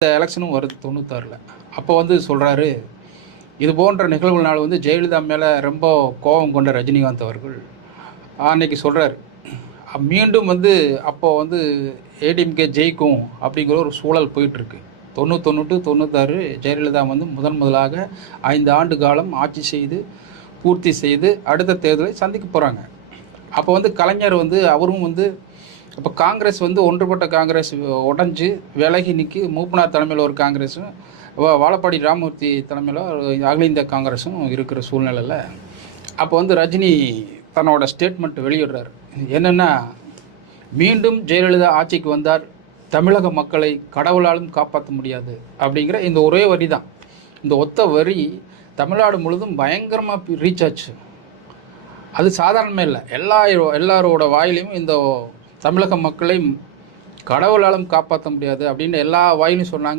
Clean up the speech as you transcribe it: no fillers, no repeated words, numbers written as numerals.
இந்த எலெக்ஷனும் வருது 96ல். அப்போ வந்து சொல்கிறாரு, இது போன்ற நிகழ்வுனால வந்து ஜெயலலிதா மேலே ரொம்ப கோபம் கொண்ட ரஜினிகாந்த் அவர்கள் அன்னைக்கு சொல்கிறாரு, மீண்டும் வந்து அப்போ வந்து ஏடிஎம்கே ஜெயிக்கும் அப்படிங்கிற ஒரு சூழல் போயிட்டுருக்கு. 91 to 96 ஜெயலலிதா வந்து முதலாக 5 ஆண்டு காலம் ஆட்சி செய்து பூர்த்தி செய்து அடுத்த தேர்தலை சந்திக்க போகிறாங்க. அப்போ வந்து கலைஞர் வந்து அவரும் வந்து அப்போ காங்கிரஸ் வந்து ஒன்றுபட்ட காங்கிரஸ் உடஞ்சி விலகி நிற்கி மூப்பனார் தலைமையில் ஒரு காங்கிரஸும் வாழப்பாடி ராமமூர்த்தி தலைமையில் அகில இந்திய காங்கிரஸும் இருக்கிற சூழ்நிலையில் அப்போ வந்து ரஜினி தன்னோட ஸ்டேட்மெண்ட் வெளியிடுறார். என்னென்னா, மீண்டும் ஜெயலலிதா ஆட்சிக்கு வந்தார், தமிழக மக்களை கடவுளாலும் காப்பாற்ற முடியாது அப்படிங்கிற இந்த ஒரே வரி தான். இந்த ஒத்த வரி தமிழ்நாடு முழுதும் பயங்கரமாக ரீச் ஆச்சு. அது சாதாரணமே இல்லை, எல்லாரோட வாயிலையும் இந்த தமிழக மக்களை கடவுளாலும் காப்பாற்ற முடியாது அப்படின்னு எல்லா வாயிலும் சொன்னாங்க.